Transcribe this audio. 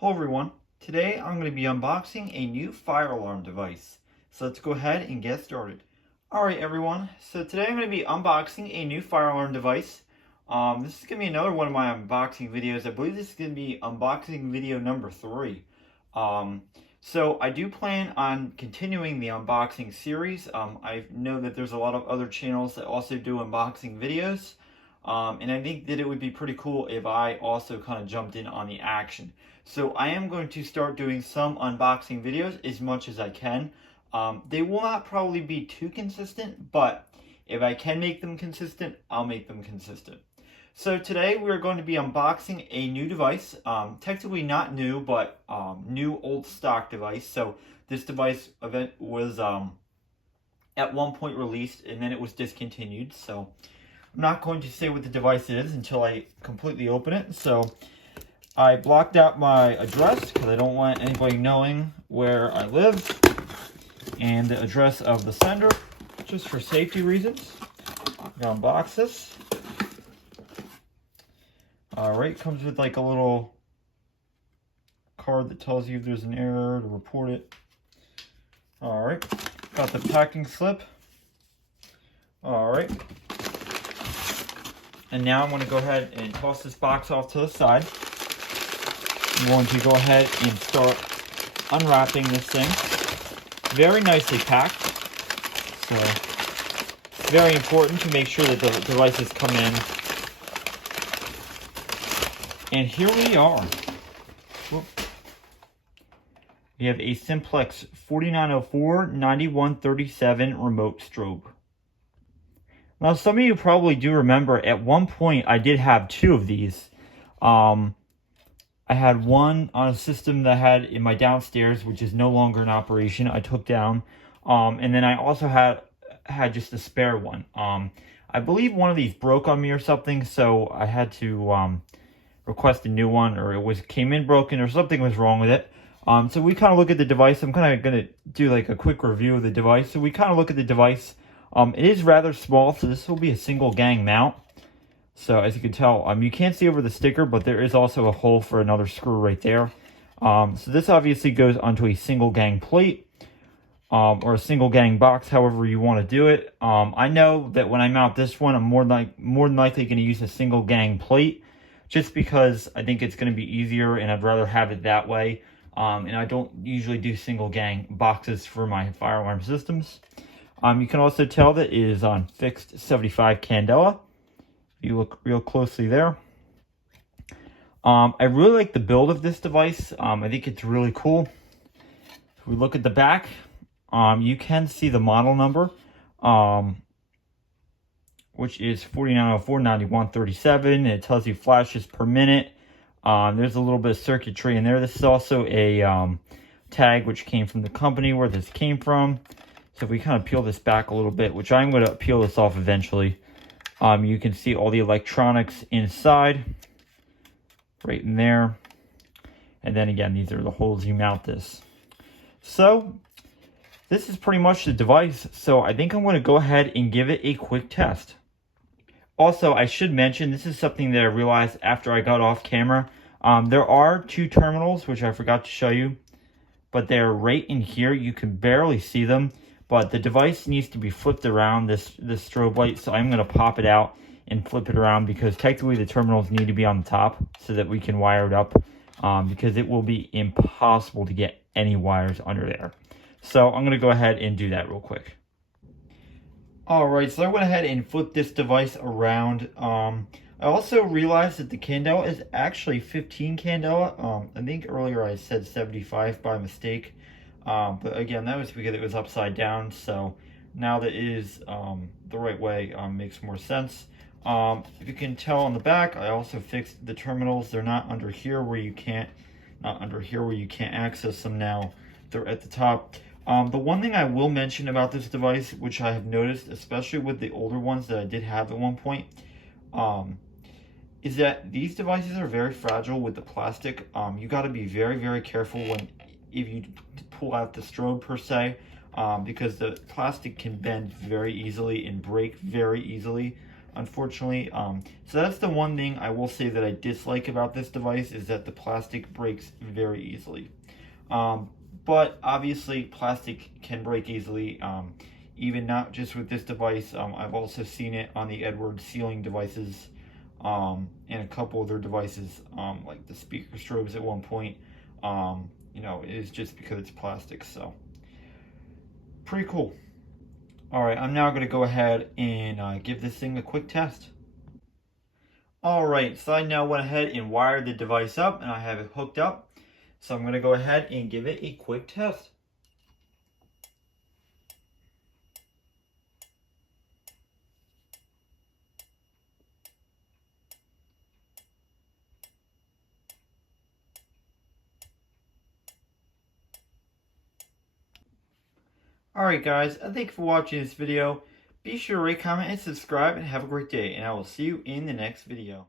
Hello everyone, today I'm going to be unboxing a new fire alarm device. So let's go ahead and get started. Alright everyone, so today I'm going to be unboxing a new fire alarm device. This is going to be another one of my unboxing videos. I believe this is going to be unboxing video number 3. So I do plan on continuing the unboxing series. I know that there's a lot of other channels that also do unboxing videos. And I think that it would be pretty cool if I also kind of jumped in on the action. So I am going to start doing some unboxing videos as much as I can. They will not probably be too consistent, but if I can make them consistent, I'll make them consistent. So today we're going to be unboxing a new device. Technically not new, but new old stock device. So this device event was at one point released and then it was discontinued. So I'm not going to say what the device is until I completely open it. So I blocked out my address because I don't want anybody knowing where I live, and the address of the sender, just for safety reasons. I'm gonna unbox this. Alright, comes with like a little card that tells you if there's an error to report it. Alright, got the packing slip. Alright. And now I'm going to go ahead and toss this box off to the side. I'm going to go ahead and start unwrapping this thing. Very nicely packed. So, very important to make sure that the devices come in. And here we are. Whoop. We have a Simplex 4904-9137 remote strobe. Now, some of you probably do remember at one point I did have 2 of these. I had one on a system that I had in my downstairs, which is no longer in operation. I took down. And then I also had just a spare one. I believe one of these broke on me or something, so I had to request a new one, or came in broken or something was wrong with it. So we kind of look at the device. I'm kind of going to do like a quick review of the device. So we kind of look at the device. It is rather small, so this will be a single gang mount. So as you can tell, you can't see over the sticker, but there is also a hole for another screw right there. So this obviously goes onto a single gang plate, or a single gang box, however you want to do it. I know that when I mount this one, I'm more than likely going to use a single gang plate, just because I think it's going to be easier, and I'd rather have it that way. And I don't usually do single gang boxes for my fire alarm systems. You can also tell that it is on fixed 75 candela. You look real closely there. I really like the build of this device. I think it's really cool. If we look at the back, you can see the model number, which is 4904-9137. It tells you flashes per minute. There's a little bit of circuitry in there. This is also a tag which came from the company where this came from. So if we kind of peel this back a little bit, which I'm going to peel this off eventually, you can see all the electronics inside, right in there. And then again, these are the holes you mount this. So this is pretty much the device. So I think I'm going to go ahead and give it a quick test. Also, I should mention, this is something that I realized after I got off camera. There are 2 terminals, which I forgot to show you, but they're right in here. You can barely see them. But the device needs to be flipped around, this strobe light, so I'm going to pop it out and flip it around, because technically the terminals need to be on the top so that we can wire it up, because it will be impossible to get any wires under there. So I'm going to go ahead and do that real quick. Alright, so I went ahead and flipped this device around. I also realized that the candela is actually 15 candela. I think earlier I said 75 by mistake. But again, that was because it was upside down, so now that it is the right way, makes more sense. If you can tell on the back, I also fixed the terminals. They're not under here where you can't access them now. They're at the top. The one thing I will mention about this device, which I have noticed, especially with the older ones that I did have at one point, is that these devices are very fragile with the plastic. You got to be very, very careful if you pull out the strobe per se, because the plastic can bend very easily and break very easily. unfortunately. So that's the one thing I will say that I dislike about this device, is that the plastic breaks very easily. But obviously plastic can break easily, even not just with this device. I've also seen it on the Edwards ceiling devices, and a couple other devices, like the speaker strobes at one point. You know, it is just because it's plastic, so pretty cool. All right, I'm now going to go ahead and give this thing a quick test. All right, so I now went ahead and wired the device up, and I have it hooked up. So I'm going to go ahead and give it a quick test. Alright guys, thank you for watching this video. Be sure to rate, comment, and subscribe, and have a great day. And I will see you in the next video.